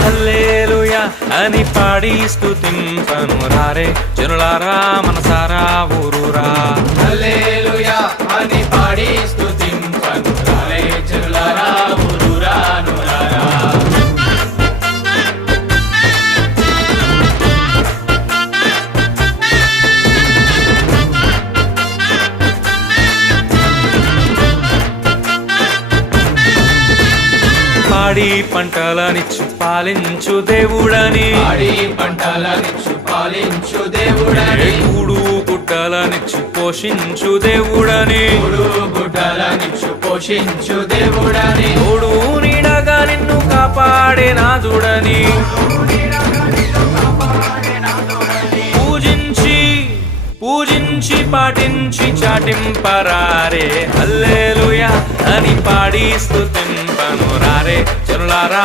హల్లెలూయా అని పాడి స్తుతింపను రారే జనులారా మనసారా ఊరూరా. హల్లెలూయా అని పాడి స్తుతింపను రారే జనులారా ఊరూరా నూరారా. పాడి పంటలనిచ్చు పాలించు దేవుడని, పాడి పంటలనిచ్చు పాలించు దేవుడని, కూడు గుడ్డలనిచ్చు పోషించు దేవుడని, కూడు గుడ్డలనిచ్చు పోషించు దేవుడని, తోడు నీడగా నిన్ను కాపాడే నాథుడని పూజించి పాటించి చాటింపరారే హల్లెలూయా అని పాడి స్తుతింపను రారే జనులారా.